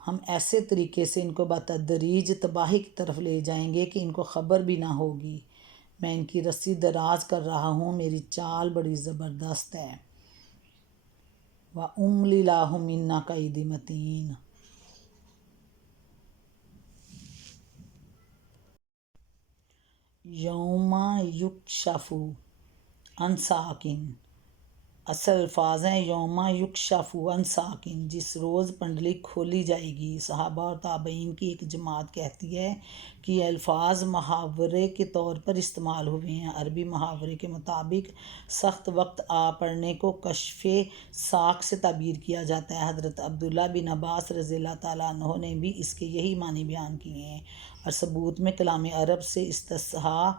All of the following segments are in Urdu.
ہم ایسے طریقے سے ان کو بتدریج تباہی کی طرف لے جائیں گے کہ ان کو خبر بھی نہ ہوگی۔ میں ان کی رسی دراز کر رہا ہوں، میری چال بڑی زبردست ہے۔ وَأُمْلِي لَهُمْ إِنَّ كَيْدِي مَتِينٌ۔ یوم یکشف عن ساق، اصل الفاظ ہیں یوم یکشف عن ساق، جس روز پنڈلی کھولی جائے گی۔ صحابہ اور تابعین کی ایک جماعت کہتی ہے کہ یہ الفاظ محاورے کے طور پر استعمال ہوئے ہیں۔ عربی محاورے کے مطابق سخت وقت آ پڑنے کو کشف ساق سے تعبیر کیا جاتا ہے۔ حضرت عبداللہ بن عباس رضی اللہ تعالیٰ عنہ نے بھی اس کے یہی معنی بیان کیے ہیں، اور ثبوت میں کلام عرب سے استصحاء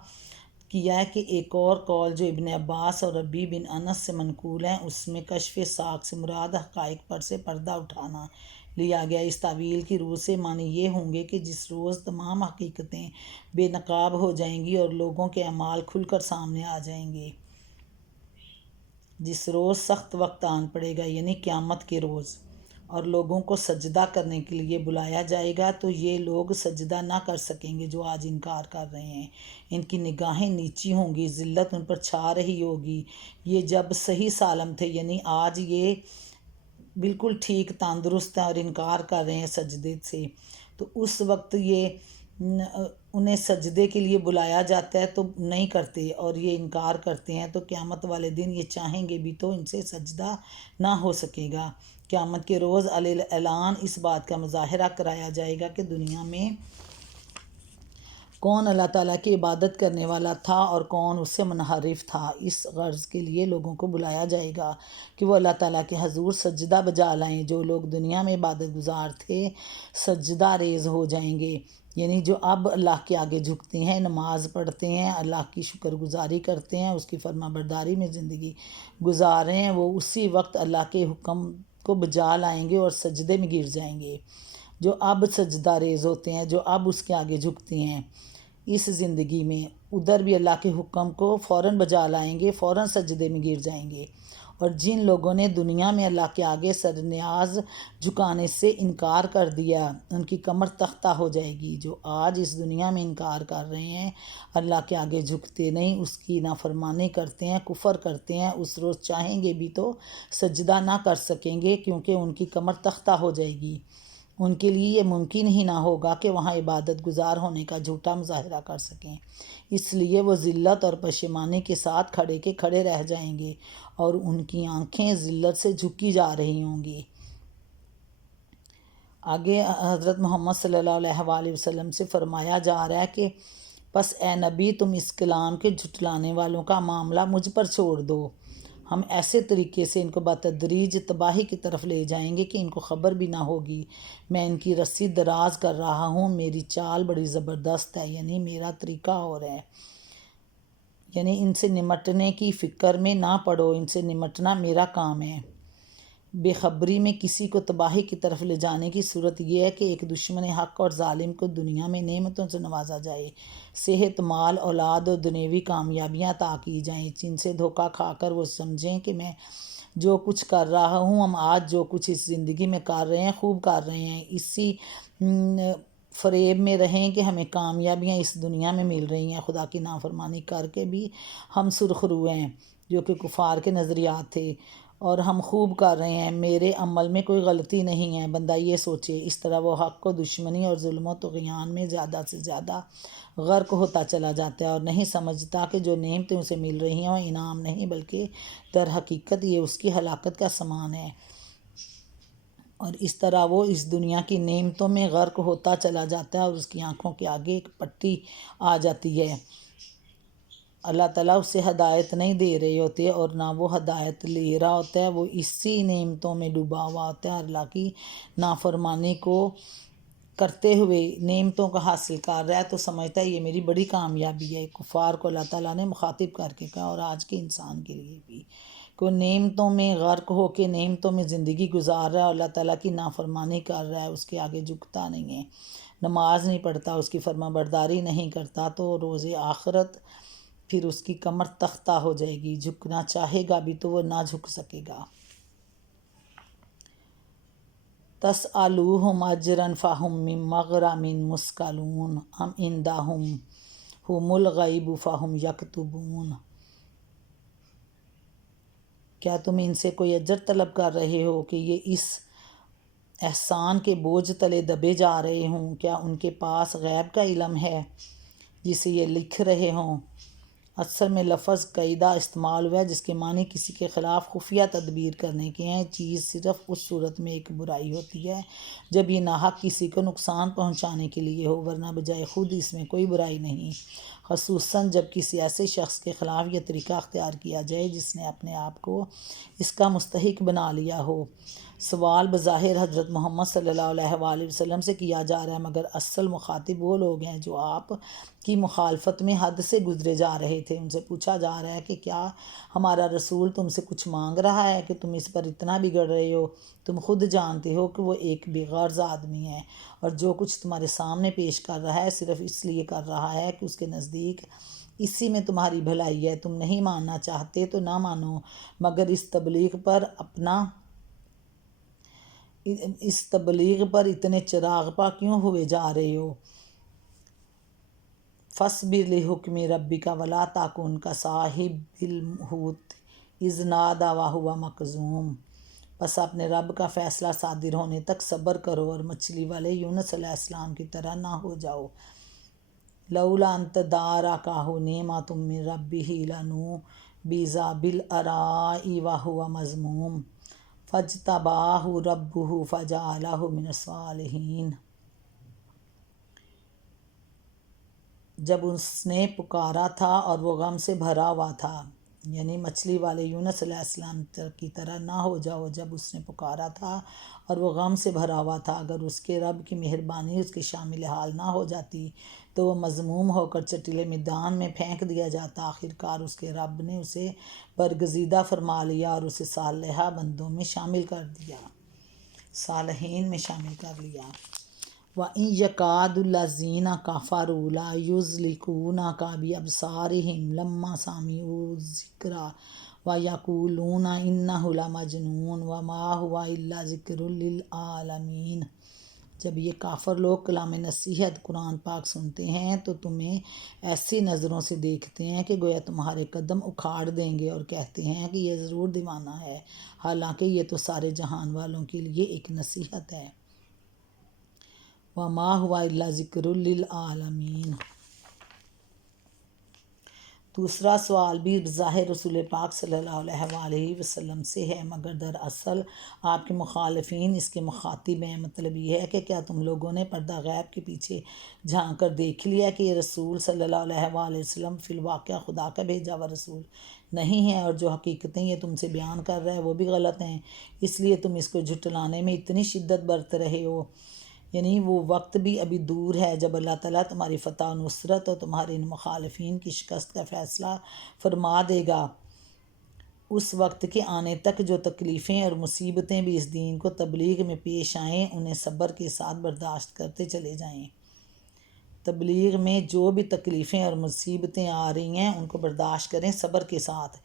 کیا ہے کہ ایک اور قول جو ابن عباس اور ربیع بن انس سے منقول ہیں، اس میں کشف ساق سے مراد حقائق پر سے پردہ اٹھانا لیا گیا۔ اس تعویل کی روح سے معنی یہ ہوں گے کہ جس روز تمام حقیقتیں بے نقاب ہو جائیں گی اور لوگوں کے اعمال کھل کر سامنے آ جائیں گے، جس روز سخت وقت آن پڑے گا یعنی قیامت کے روز، اور لوگوں کو سجدہ کرنے کے لیے بلایا جائے گا تو یہ لوگ سجدہ نہ کر سکیں گے جو آج انکار کر رہے ہیں۔ ان کی نگاہیں نیچی ہوں گی، ذلت ان پر چھا رہی ہوگی۔ یہ جب صحیح سالم تھے، یعنی آج یہ بالکل ٹھیک تندرست ہیں اور انکار کر رہے ہیں سجدے سے، تو اس وقت یہ انہیں سجدے کے لیے بلایا جاتا ہے تو نہیں کرتے اور یہ انکار کرتے ہیں، تو قیامت والے دن یہ چاہیں گے بھی تو ان سے سجدہ نہ ہو سکے گا۔ قیامت کے روز علی اعلان اس بات کا مظاہرہ کرایا جائے گا کہ دنیا میں کون اللہ تعالیٰ کی عبادت کرنے والا تھا اور کون اس سے منحرف تھا۔ اس غرض کے لیے لوگوں کو بلایا جائے گا کہ وہ اللہ تعالیٰ کے حضور سجدہ بجا لائیں۔ جو لوگ دنیا میں عبادت گزار تھے سجدہ ریز ہو جائیں گے، یعنی جو اب اللہ کے آگے جھکتے ہیں، نماز پڑھتے ہیں، اللہ کی شکر گزاری کرتے ہیں، اس کی فرما برداری میں زندگی گزار رہے ہیں، وہ اسی وقت اللہ کے حکم کو بجا لائیں گے اور سجدے میں گر جائیں گے۔ جو اب سجدہ ریز ہوتے ہیں، جو اب اس کے آگے جھکتے ہیں اس زندگی میں، ادھر بھی اللہ کے حکم کو فوراً بجا لائیں گے، فوراً سجدے میں گر جائیں گے۔ اور جن لوگوں نے دنیا میں اللہ کے آگے سر نیاز جھکانے سے انکار کر دیا، ان کی کمر تختہ ہو جائے گی۔ جو آج اس دنیا میں انکار کر رہے ہیں، اللہ کے آگے جھکتے نہیں، اس کی نافرمانی کرتے ہیں، کفر کرتے ہیں، اس روز چاہیں گے بھی تو سجدہ نہ کر سکیں گے، کیونکہ ان کی کمر تختہ ہو جائے گی۔ ان کے لیے یہ ممکن ہی نہ ہوگا کہ وہاں عبادت گزار ہونے کا جھوٹا مظاہرہ کر سکیں، اس لیے وہ ذلت اور پشیمانی کے ساتھ کھڑے کے کھڑے رہ جائیں گے اور ان کی آنکھیں ذلت سے جھکی جا رہی ہوں گی۔ آگے حضرت محمد صلی اللہ علیہ وآلہ وسلم سے فرمایا جا رہا ہے کہ پس اے نبی تم اس کلام کے جھٹلانے والوں کا معاملہ مجھ پر چھوڑ دو، ہم ایسے طریقے سے ان کو بتدریج تباہی کی طرف لے جائیں گے کہ ان کو خبر بھی نہ ہوگی۔ میں ان کی رسی دراز کر رہا ہوں، میری چال بڑی زبردست ہے، یعنی میرا طریقہ اور ہے، یعنی ان سے نمٹنے کی فکر میں نہ پڑو، ان سے نمٹنا میرا کام ہے۔ بے خبری میں کسی کو تباہی کی طرف لے جانے کی صورت یہ ہے کہ ایک دشمن حق اور ظالم کو دنیا میں نعمتوں سے نوازا جائے، صحت، مال، اولاد اور دنیوی کامیابیاں عطا کی جائیں، جن سے دھوکہ کھا کر وہ سمجھیں کہ میں جو کچھ کر رہا ہوں، ہم آج جو کچھ اس زندگی میں کر رہے ہیں خوب کر رہے ہیں، اسی فریب میں رہیں کہ ہمیں کامیابیاں اس دنیا میں مل رہی ہیں، خدا کی نافرمانی کر کے بھی ہم سرخرو ہیں، جو کہ کفار کے نظریات تھے، اور ہم خوب کر رہے ہیں، میرے عمل میں کوئی غلطی نہیں ہے۔ بندہ یہ سوچے، اس طرح وہ حق و دشمنی اور ظلم و طغیان میں زیادہ سے زیادہ غرق ہوتا چلا جاتا ہے اور نہیں سمجھتا کہ جو نعمتیں اسے مل رہی ہیں وہ انعام نہیں بلکہ در حقیقت یہ اس کی ہلاکت کا سامان ہے، اور اس طرح وہ اس دنیا کی نعمتوں میں غرق ہوتا چلا جاتا ہے اور اس کی آنکھوں کے آگے ایک پٹی آ جاتی ہے۔ اللہ تعالیٰ اسے ہدایت نہیں دے رہے ہوتے اور نہ وہ ہدایت لے رہا ہوتا ہے، وہ اسی نعمتوں میں ڈوبا ہوا ہوتا ہے، اللہ کی نافرمانی کو کرتے ہوئے نعمتوں کا حاصل کر رہا ہے تو سمجھتا ہے یہ میری بڑی کامیابی ہے۔ کفار کو اللہ تعالیٰ نے مخاطب کر کے کہا، اور آج کے انسان کے لیے بھی، کہ وہ نعمتوں میں غرق ہو کے نعمتوں میں زندگی گزار رہا ہے اور اللہ تعالیٰ کی نافرمانی کر رہا ہے، اس کے آگے جھکتا نہیں ہے، نماز نہیں پڑھتا، اس کی فرما برداری نہیں کرتا، تو روز آخرت پھر اس کی کمر تختہ ہو جائے گی، جھکنا چاہے گا بھی تو وہ نہ جھک سکے گا۔ تسألوہم اجرا فہم من مغرم مثقلون ام عندہم ہم الغیب فہم یکتبون۔ کیا تم ان سے کوئی اجر طلب کر رہے ہو کہ یہ اس احسان کے بوجھ تلے دبے جا رہے ہوں؟ کیا ان کے پاس غیب کا علم ہے جسے یہ لکھ رہے ہوں؟ اصل میں لفظ قیدہ استعمال ہوا ہے جس کے معنی کسی کے خلاف خفیہ تدبیر کرنے کے ہیں۔ چیز صرف اس صورت میں ایک برائی ہوتی ہے جب یہ ناحق کسی کو نقصان پہنچانے کے لیے ہو، ورنہ بجائے خود اس میں کوئی برائی نہیں، خصوصاً جب کسی ایسے شخص کے خلاف یہ طریقہ اختیار کیا جائے جس نے اپنے آپ کو اس کا مستحق بنا لیا ہو۔ سوال بظاہر حضرت محمد صلی اللہ علیہ وآلہ وسلم سے کیا جا رہا ہے، مگر اصل مخاطب وہ لوگ ہیں جو آپ کی مخالفت میں حد سے گزرے جا رہے تھے۔ ان سے پوچھا جا رہا ہے کہ کیا ہمارا رسول تم سے کچھ مانگ رہا ہے کہ تم اس پر اتنا بگڑ رہے ہو؟ تم خود جانتے ہو کہ وہ ایک بے غرض آدمی ہے اور جو کچھ تمہارے سامنے پیش کر رہا ہے صرف اس لیے کر رہا ہے کہ اس کے نزدیک اسی میں تمہاری بھلائی ہے۔ تم نہیں ماننا چاہتے تو نہ مانو، مگر اس تبلیغ پر اتنے چراغپا کیوں ہوئے جا رہے ہو؟ فَاصْبِرْ لِحُکْمِ رَبِّکَ وَلَا تَکُنْ کَصَاحِبِ الْحُوتِ اذ نَادَىٰ وَهُوَ مَکْظُومٌ۔ بس اپنے رب کا فیصلہ صادر ہونے تک صبر کرو اور مچھلی والے یونس علیہ السلام کی طرح نہ ہو جاؤ۔ لولا ان تدارکہ نعمۃ من ربہ لنبذ بالعراء وہو مذموم فاجتباہ ربہ فجعلہ من الصالحین۔ جب اس نے پکارا تھا اور وہ غم سے بھرا ہوا تھا، یعنی مچھلی والے یونس علیہ السلام کی طرح نہ ہو جاؤ۔ جب اس نے پکارا تھا اور وہ غم سے بھرا ہوا تھا، اگر اس کے رب کی مہربانی اس کے شامل حال نہ ہو جاتی تو وہ مذموم ہو کر چٹیلے میدان میں پھینک دیا جاتا۔ آخرکار اس کے رب نے اسے برگزیدہ فرما لیا اور اسے صالحہ بندوں میں شامل کر دیا، صالحین میں شامل کر لیا۔ وَإِن يَكَادُ الَّذِينَ كَفَرُوا لَيُزْلِقُونَكَ بِأَبْصَارِهِمْ لَمَّا سَمِعُوا الذِّكْرَ وَيَقُولُونَ إِنَّهُ لَمَجْنُونٌ وَمَا هُوَ إِلَّا ذِكْرٌ لِّلْعَالَمِينَ۔ جب یہ کافر لوگ کلام نصیحت قرآن پاک سنتے ہیں تو تمہیں ایسی نظروں سے دیکھتے ہیں کہ گویا تمہارے قدم اکھاڑ دیں گے، اور کہتے ہیں کہ یہ ضرور دیوانہ ہے، حالانکہ یہ تو سارے جہان والوں کے لیے ایک نصیحت ہے۔ وَمَا هُوَ إِلَّا ذِكْرٌ لِّلْعَالَمِينَ۔ دوسرا سوال بھی بظاہر رسول پاک صلی اللہ علیہ وآلہ وسلم سے ہے، مگر دراصل آپ کے مخالفین اس کے مخاطب ہیں۔ مطلب یہ ہے کہ کیا تم لوگوں نے پردہ غیب کے پیچھے جھانک کر دیکھ لیا کہ یہ رسول صلی اللہ علیہ وآلہ وسلم فی الواقع خدا کا بھیجا ہوا رسول نہیں ہے، اور جو حقیقتیں یہ تم سے بیان کر رہا ہے وہ بھی غلط ہیں، اس لیے تم اس کو جھٹلانے میں اتنی شدت برت رہے ہو؟ یعنی وہ وقت بھی ابھی دور ہے جب اللہ تعالیٰ تمہاری فتح و نصرت اور تمہارے ان مخالفین کی شکست کا فیصلہ فرما دے گا۔ اس وقت کے آنے تک جو تکلیفیں اور مصیبتیں بھی اس دین کو تبلیغ میں پیش آئیں انہیں صبر کے ساتھ برداشت کرتے چلے جائیں۔ تبلیغ میں جو بھی تکلیفیں اور مصیبتیں آ رہی ہیں ان کو برداشت کریں صبر کے ساتھ،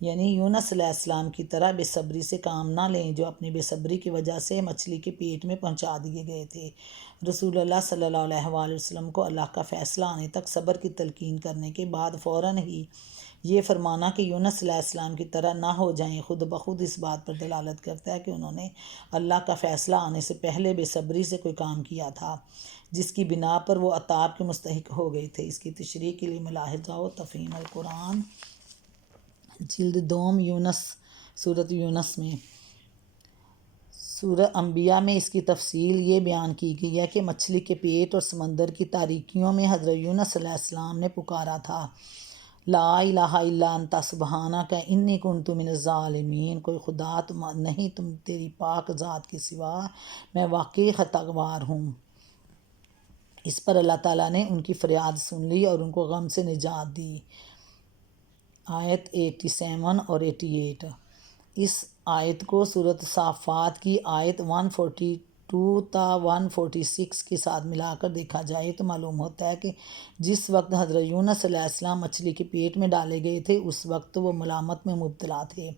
یعنی یونس علیہ السلام کی طرح بے صبری سے کام نہ لیں جو اپنی بے صبری کی وجہ سے مچھلی کے پیٹ میں پہنچا دیے گئے تھے۔ رسول اللہ صلی اللہ علیہ وآلہ وسلم کو اللہ کا فیصلہ آنے تک صبر کی تلقین کرنے کے بعد فوراً ہی یہ فرمانا کہ یونس علیہ السلام کی طرح نہ ہو جائیں خود بخود اس بات پر دلالت کرتا ہے کہ انہوں نے اللہ کا فیصلہ آنے سے پہلے بے صبری سے کوئی کام کیا تھا جس کی بنا پر وہ عطاب کے مستحق ہو گئے تھے۔ اس کی تشریح کے لیے ملاحظہ و تفہیم القرآن جلد دوم یونس سورۃ یونس میں سورہ انبیاء میں اس کی تفصیل یہ بیان کی گئی ہے کہ مچھلی کے پیٹ اور سمندر کی تاریکیوں میں حضرت یونس علیہ السلام نے پکارا تھا، لا الہ الا انت سبحانک انی کنت من الظالمین، کوئی خدا نہیں تم تیری پاک ذات کے سوا میں واقعی خطاوار ہوں۔ اس پر اللہ تعالیٰ نے ان کی فریاد سن لی اور ان کو غم سے نجات دی۔ آیت 87 اور 88۔ اس آیت کو سورۃ صافات کی آیت 142 تا 146 کے ساتھ ملا کر دیکھا جائے تو معلوم ہوتا ہے کہ جس وقت حضرت یونس علیہ السلام مچھلی کے پیٹ میں ڈالے گئے تھے اس وقت وہ ملامت میں مبتلا تھے،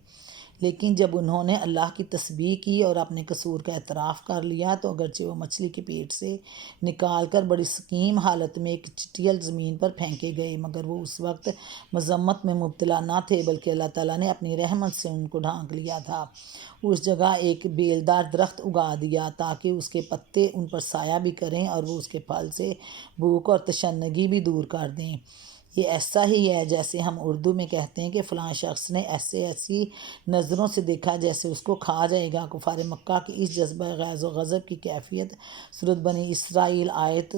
لیکن جب انہوں نے اللہ کی تسبیح کی اور اپنے قصور کا اعتراف کر لیا تو اگرچہ وہ مچھلی کے پیٹ سے نکال کر بڑی سقیم حالت میں ایک چٹیل زمین پر پھینکے گئے، مگر وہ اس وقت مذمت میں مبتلا نہ تھے، بلکہ اللہ تعالیٰ نے اپنی رحمت سے ان کو ڈھانک لیا تھا۔ اس جگہ ایک بیلدار درخت اگا دیا تاکہ اس کے پتے ان پر سایہ بھی کریں اور وہ اس کے پھل سے بھوک اور تشنگی بھی دور کر دیں۔ یہ ایسا ہی ہے جیسے ہم اردو میں کہتے ہیں کہ فلاں شخص نے ایسی نظروں سے دیکھا جیسے اس کو کھا جائے گا۔ کفار مکہ کی اس جذبہ غیظ و غضب کی کیفیت سورۃ بنی اسرائیل آیت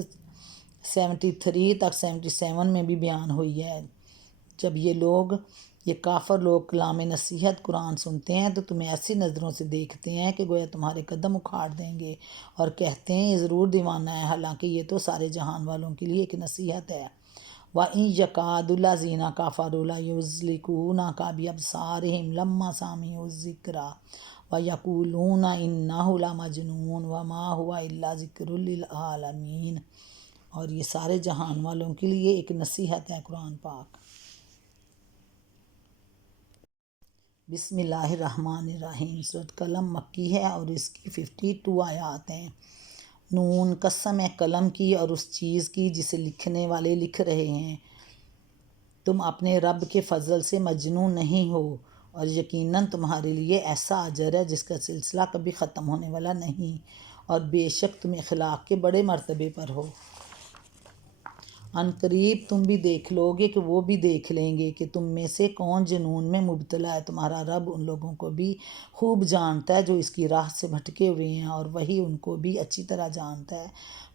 73 تک 77 میں بھی بیان ہوئی ہے۔ جب یہ کافر لوگ کلام نصیحت قرآن سنتے ہیں تو تمہیں ایسی نظروں سے دیکھتے ہیں کہ گویا تمہارے قدم اکھاڑ دیں گے، اور کہتے ہیں یہ ضرور دیوانہ ہے، حالانکہ یہ تو سارے جہان والوں کے لیے ایک نصیحت ہے۔ وَإِن يَكَادُ الَّذِينَ كَفَرُوا لَيُزْلِقُونَكَ بِأَبْصَارِهِمْ لَمَّا سَمِعُوا الذِّكْرَ وَيَقُولُونَ إِنَّهُ لَمَجْنُونٌ وَمَا هُوَ إِلَّا ذِكْرٌ لِّلْعَالَمِينَ۔ اور یہ سارے جہان والوں کے لیے ایک نصیحت ہے قرآن پاک۔ بسم اللہ الرحمن الرحیم۔ سورۃ قلم مکی ہے اور اس کی 52 آیات ہیں۔ نون، قسم ہے قلم کی اور اس چیز کی جسے لکھنے والے لکھ رہے ہیں۔ تم اپنے رب کے فضل سے مجنون نہیں ہو، اور یقیناً تمہارے لیے ایسا اجر ہے جس کا سلسلہ کبھی ختم ہونے والا نہیں، اور بے شک تم اخلاق کے بڑے مرتبے پر ہو۔ عنقریب تم بھی دیکھ لو گے کہ وہ بھی دیکھ لیں گے کہ تم میں سے کون جنون میں مبتلا ہے۔ تمہارا رب ان لوگوں کو بھی خوب جانتا ہے جو اس کی راہ سے بھٹکے ہوئے ہیں، اور وہی ان کو بھی اچھی طرح جانتا ہے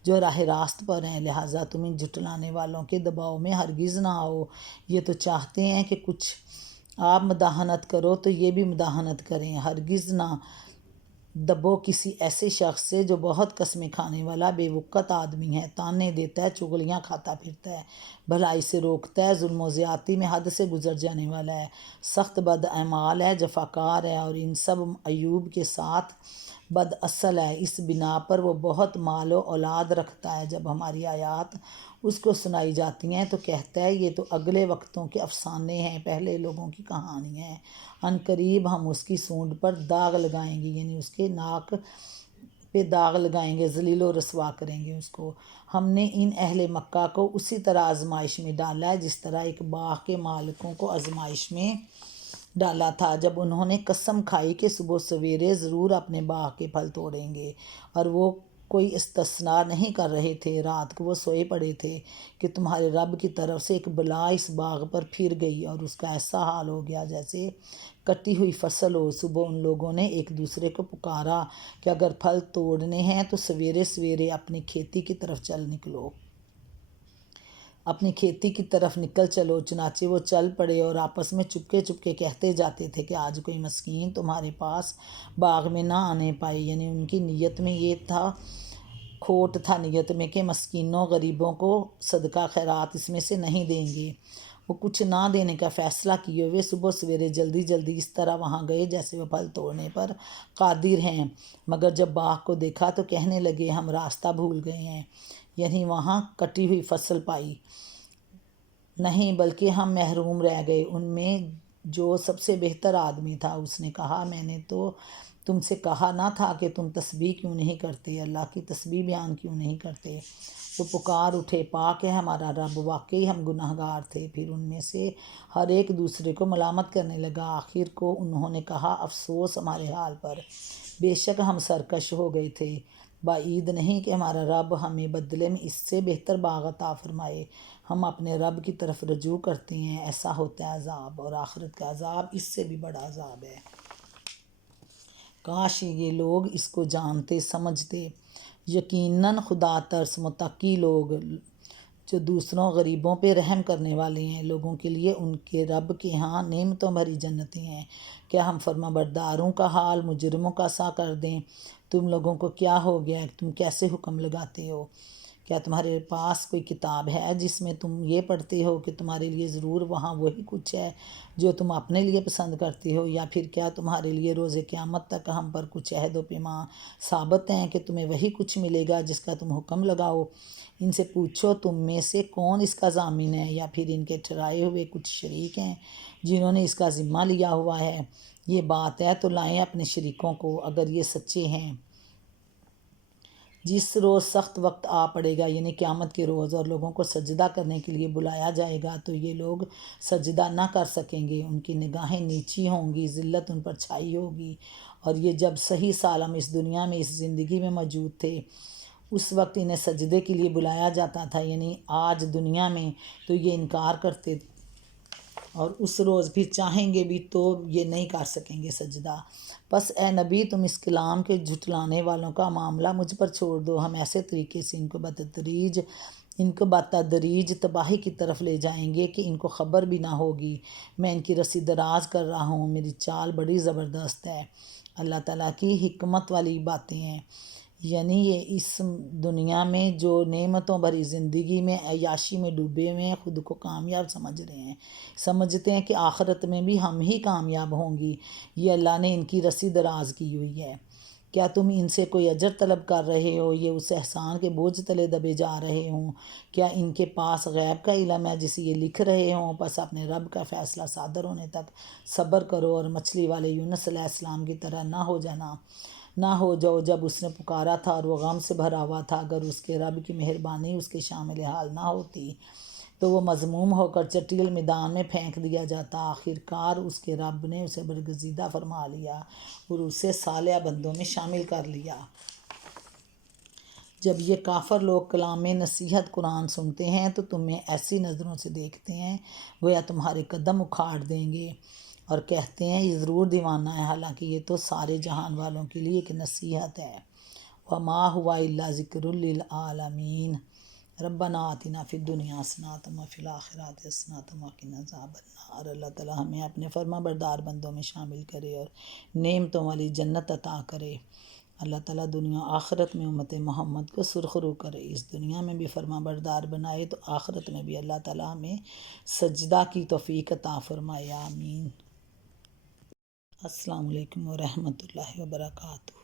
جو راہ راست پر ہیں۔ لہٰذا تم ان جھٹلانے والوں کے دباؤ میں ہرگز نہ آؤ۔ یہ تو چاہتے ہیں کہ کچھ آپ مداحنت کرو تو یہ بھی مداحنت کریں۔ ہرگز نہ دبو کسی ایسے شخص سے جو بہت قسمیں کھانے والا بے وقت آدمی ہے، تانے دیتا ہے، چغلیاں کھاتا پھرتا ہے، بھلائی سے روکتا ہے، ظلم و زیادتی میں حد سے گزر جانے والا ہے، سخت بد اعمال ہے، جفاکار ہے، اور ان سب عیوب کے ساتھ بد اصل ہے۔ اس بنا پر وہ بہت مال و اولاد رکھتا ہے۔ جب ہماری آیات اس کو سنائی جاتی ہیں تو کہتا ہے یہ تو اگلے وقتوں کے افسانے ہیں، پہلے لوگوں کی کہانیاں ہیں۔ عنقریب ہم اس کی سونڈ پر داغ لگائیں گے، یعنی اس کے ناک پہ داغ لگائیں گے، ذلیل و رسوا کریں گے اس کو۔ ہم نے ان اہل مکہ کو اسی طرح آزمائش میں ڈالا ہے جس طرح ایک باغ کے مالکوں کو آزمائش میں ڈالا تھا، جب انہوں نے قسم کھائی کہ صبح سویرے ضرور اپنے باغ کے پھل توڑیں گے، اور وہ کوئی استثناء نہیں کر رہے تھے۔ رات کو وہ سوئے پڑے تھے کہ تمہارے رب کی طرف سے ایک بلا اس باغ پر پھر گئی، اور اس کا ایسا حال ہو گیا جیسے کٹی ہوئی فصل ہو۔ صبح ان لوگوں نے ایک دوسرے کو پکارا کہ اگر پھل توڑنے ہیں تو سویرے سویرے اپنی کھیتی کی طرف چل نکلو، اپنی کھیتی کی طرف نکل چلو۔ چنانچہ وہ چل پڑے اور آپس میں چپکے چپکے کہتے جاتے تھے کہ آج کوئی مسکین تمہارے پاس باغ میں نہ آنے پائے، یعنی ان کی نیت میں یہ تھا، کھوٹ تھا نیت میں کہ مسکینوں غریبوں کو صدقہ خیرات اس میں سے نہیں دیں گے۔ وہ کچھ نہ دینے کا فیصلہ کیے ہوئے صبح سویرے جلدی جلدی اس طرح وہاں گئے جیسے وہ پھل توڑنے پر قادر ہیں، مگر جب باغ کو دیکھا تو کہنے لگے ہم راستہ بھول گئے ہیں، یعنی وہاں کٹی ہوئی فصل پائی نہیں بلکہ ہم محروم رہ گئے۔ ان میں جو سب سے بہتر آدمی تھا اس نے کہا میں نے تو تم سے کہا نہ تھا کہ تم تسبیح کیوں نہیں کرتے، اللہ کی تسبیح بیان کیوں نہیں کرتے۔ وہ پکار اٹھے پاک ہے ہمارا رب، واقعی ہم گناہ گار تھے۔ پھر ان میں سے ہر ایک دوسرے کو ملامت کرنے لگا۔ آخر کو انہوں نے کہا افسوس ہمارے حال پر، بے شک ہم سرکش ہو گئے تھے۔ بعید نہیں کہ ہمارا رب ہمیں بدلے میں اس سے بہتر باغ عطا فرمائے۔ ہم اپنے رب کی طرف رجوع کرتے ہیں، ایسا ہوتا ہے عذاب، اور آخرت کا عذاب اس سے بھی بڑا عذاب ہے۔ کاش یہ لوگ اس کو جانتے سمجھتے۔ یقیناً خدا ترس متقی لوگ جو دوسروں غریبوں پہ رحم کرنے والے ہیں، لوگوں کے لیے ان کے رب کے ہاں نعمتوں بھری جنتیں ہیں۔ کیا ہم فرما برداروں کا حال مجرموں کا سا کر دیں؟ تم لوگوں کو کیا ہو گیا ہے؟ تم کیسے حکم لگاتے ہو؟ کیا تمہارے پاس کوئی کتاب ہے جس میں تم یہ پڑھتے ہو کہ تمہارے لیے ضرور وہاں وہی کچھ ہے جو تم اپنے لیے پسند کرتے ہو، یا پھر کیا تمہارے لیے روز قیامت تک ہم پر کچھ عہد و پیمان ثابت ہیں کہ تمہیں وہی کچھ ملے گا جس کا تم حکم لگاؤ؟ ان سے پوچھو تم میں سے کون اس کا ضامن ہے، یا پھر ان کے ٹھہرائے ہوئے کچھ شریک ہیں جنہوں نے اس کا ذمہ لیا ہوا ہے؟ یہ بات ہے تو لائیں اپنے شریکوں کو اگر یہ سچے ہیں۔ جس روز سخت وقت آ پڑے گا یعنی قیامت کے روز اور لوگوں کو سجدہ کرنے کے لیے بلایا جائے گا تو یہ لوگ سجدہ نہ کر سکیں گے، ان کی نگاہیں نیچی ہوں گی، ذلت ان پر چھائی ہوگی۔ اور یہ جب صحیح سالم اس دنیا میں اس زندگی میں موجود تھے اس وقت انہیں سجدے کے لیے بلایا جاتا تھا، یعنی آج دنیا میں تو یہ انکار کرتے اور اس روز بھی چاہیں گے بھی تو یہ نہیں کر سکیں گے سجدہ۔ بس اے نبی تم اس کلام کے جھٹلانے والوں کا معاملہ مجھ پر چھوڑ دو، ہم ایسے طریقے سے ان کو بتدریج تباہی کی طرف لے جائیں گے کہ ان کو خبر بھی نہ ہوگی۔ میں ان کی رسی دراز کر رہا ہوں، میری چال بڑی زبردست ہے۔ اللہ تعالیٰ کی حکمت والی باتیں ہیں، یعنی یہ اس دنیا میں جو نعمتوں بھری زندگی میں عیاشی میں ڈوبے ہوئے ہیں خود کو کامیاب سمجھ رہے ہیں، سمجھتے ہیں کہ آخرت میں بھی ہم ہی کامیاب ہوں گی، یہ اللہ نے ان کی رسی دراز کی ہوئی ہے۔ کیا تم ان سے کوئی اجر طلب کر رہے ہو؟ یہ اس احسان کے بوجھ تلے دبے جا رہے ہوں۔ کیا ان کے پاس غیب کا علم ہے جسے یہ لکھ رہے ہوں؟ بس اپنے رب کا فیصلہ صادر ہونے تک صبر کرو اور مچھلی والے یونس علیہ السلام کی طرح نہ ہو جاؤ جب اس نے پکارا تھا اور وہ غم سے بھرا ہوا تھا۔ اگر اس کے رب کی مہربانی اس کے شامل حال نہ ہوتی تو وہ مذموم ہو کر چٹیل میدان میں پھینک دیا جاتا۔ آخر کار اس کے رب نے اسے برگزیدہ فرما لیا اور اسے صالح بندوں میں شامل کر لیا۔ جب یہ کافر لوگ کلام نصیحت قرآن سنتے ہیں تو تمہیں ایسی نظروں سے دیکھتے ہیں گویا تمہارے قدم اکھاڑ دیں گے اور کہتے ہیں یہ ضرور دیوانہ ہے، حالانکہ یہ تو سارے جہان والوں کے لیے ایک نصیحت ہے۔ وَمَا هُوَ إِلَّا ذِكْرٌ لِّلْعَالَمِينَ رَبَّنَا آتِنَا فِي الدُّنْيَا حَسَنَةً وَفِي الْآخِرَةِ حَسَنَةً وَقِنَا عَذَابَ النَّارِ۔ اللہ تعالیٰ ہمیں اپنے فرما بردار بندوں میں شامل کرے اور نعمتوں والی جنت عطا کرے۔ اللہ تعالیٰ دنیا آخرت میں امت محمد کو سرخرو کرے، اس دنیا میں بھی فرما بردار بنائے تو آخرت میں بھی اللہ تعالیٰ ہمیں سجدہ کی توفیق عطا فرمائے، آمین۔ السلام علیکم ورحمۃ اللہ وبرکاتہ۔